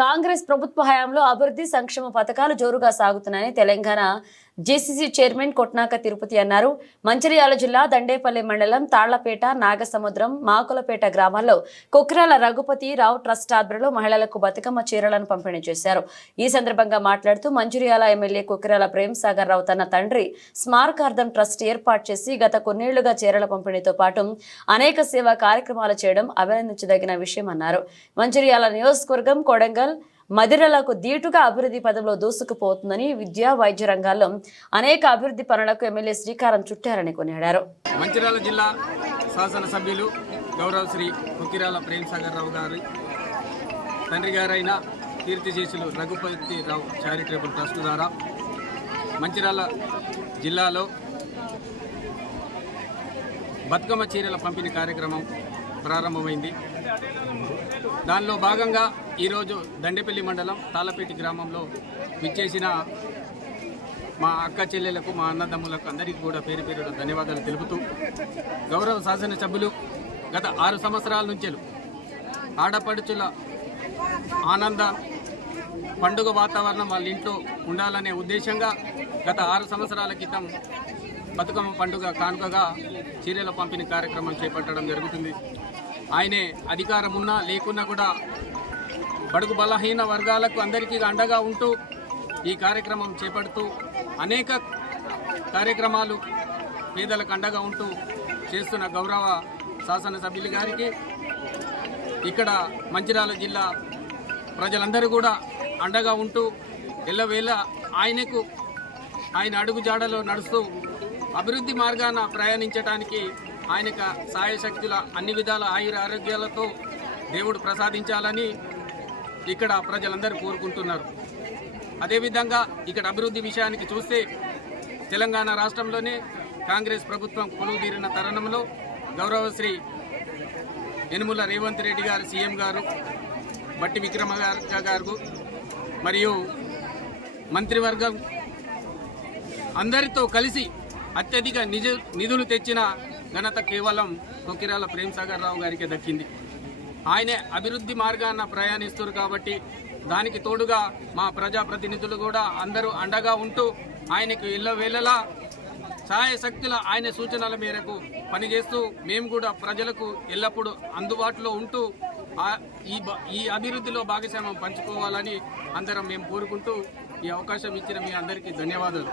కాంగ్రెస్ ప్రభుత్వ హయాంలో అభివృద్ధి సంక్షేమ పథకాలు జోరుగా సాగుతున్నాయని తెలంగాణ జేసీసీ చైర్మన్ కొట్నాక తిరుపతి అన్నారు. మంచిర్యాల జిల్లా దండేపల్లి మండలం తాళ్లపేట, నాగసముద్రం, మాకులపేట గ్రామాల్లో కొక్రాల రఘుపతి రావు ట్రస్ట్ ఆధ్వర్యంలో మహిళలకు బతుకమ్మ చీరలను పంపిణీ చేశారు. ఈ సందర్భంగా మాట్లాడుతూ మంచిర్యాల ఎమ్మెల్యే కొక్రాల ప్రేమ్సాగర్ రావు తన తండ్రి స్మారకార్థం ట్రస్ట్ ఏర్పాటు చేసి గత కొన్నేళ్లుగా చీరల పంపిణీతో పాటు అనేక సేవా కార్యక్రమాలు చేయడం అభినందించదగిన విషయం అన్నారు. మంచిర్యాల నియోజకవర్గం కొడంగల్, మదిరలకు దీటుగా అభివృద్ధి పదంలో దూసుకుపోతుందని, విద్యా, వైద్య రంగాల్లో అనేక అభివృద్ధి పనులకు ఎమ్మెల్యే శ్రీకారం చుట్టారని కొనియాడారు. మంచిర్యాల జిల్లా శాసనసభ్యులు గౌరవ శ్రీ కొక్కిరాల ప్రేమ్సాగర్ రావు గారి తండ్రి గారైన కీర్తిశేషులు రఘుపతి రావు చారిటబుల్ ట్రస్ట్ ద్వారా మంచిర్యాల జిల్లాలో బతుకమ్మ చీరల పంపిణీ కార్యక్రమం ప్రారంభమైంది. దానిలో భాగంగా ఈరోజు దండేపల్లి మండలం తాళ్లపేట గ్రామంలో విచ్చేసిన మా అక్క చెల్లెలకు, మా అన్నదమ్ములకు అందరికీ కూడా పేరు పేరున ధన్యవాదాలు తెలుపుతూ, గౌరవ శాసనసభ్యులు గత 6 సంవత్సరాల నుంచి ఆడపడుచుల ఆనంద పండుగ వాతావరణం వాళ్ళ ఇంట్లో ఉండాలనే ఉద్దేశంగా గత 6 సంవత్సరాల క్రితం బతుకమ్మ పండుగ కానుకగా చీరల పంపిణీ కార్యక్రమం చేపట్టడం జరుగుతుంది. ఆయనే అధికారం ఉన్నా లేకున్నా కూడా బడుగు బలహీన వర్గాలకు అందరికీ అండగా ఉంటూ ఈ కార్యక్రమం చేపడుతూ అనేక కార్యక్రమాలు పేదలకు అండగా ఉంటూ చేస్తున్న గౌరవ శాసనసభ్యులు గారికి, ఇక్కడ మంచిర్యాల జిల్లా ప్రజలందరూ కూడా అండగా ఉంటూ ఎల్లవేళ ఆయన అడుగుజాడలో నడుస్తూ అభివృద్ధి మార్గాన ప్రయాణించడానికి ఆయనకు సాయశక్తుల అన్ని విధాల ఆయుర ఆరోగ్యాలతో దేవుడు ప్రసాదించాలని ఇక్కడ ప్రజలందరూ కోరుకుంటున్నారు. అదేవిధంగా ఇక్కడ అభివృద్ధి విషయానికి చూస్తే తెలంగాణ రాష్ట్రంలోనే కాంగ్రెస్ ప్రభుత్వం కొలువుదీరిన తరుణంలో గౌరవ శ్రీ యనుమల రేవంత్ రెడ్డి గారు, సీఎం గారు, బట్టి విక్రమార్క గారు మరియు మంత్రివర్గం అందరితో కలిసి అత్యధిక నిధులు తెచ్చిన ఘనత కేవలం కొక్కిరాల ప్రేమ్సాగర్ రావు గారికి దక్కింది. ఆయనే అభివృద్ధి మార్గాన ప్రయాణిస్తారు కాబట్టి దానికి తోడుగా మా ప్రజాప్రతినిధులు కూడా అందరూ అండగా ఉంటూ ఆయనకు ఎల్లవేళలా సహాయశక్తుల ఆయన సూచనల మేరకు పనిచేస్తూ మేము కూడా ప్రజలకు ఎల్లప్పుడూ అందుబాటులో ఉంటూ ఈ అభివృద్ధిలో భాగస్వామ్యం పంచుకోవాలని అందరం మేము కోరుకుంటూ ఈ అవకాశం ఇచ్చిన మీ అందరికీ ధన్యవాదాలు.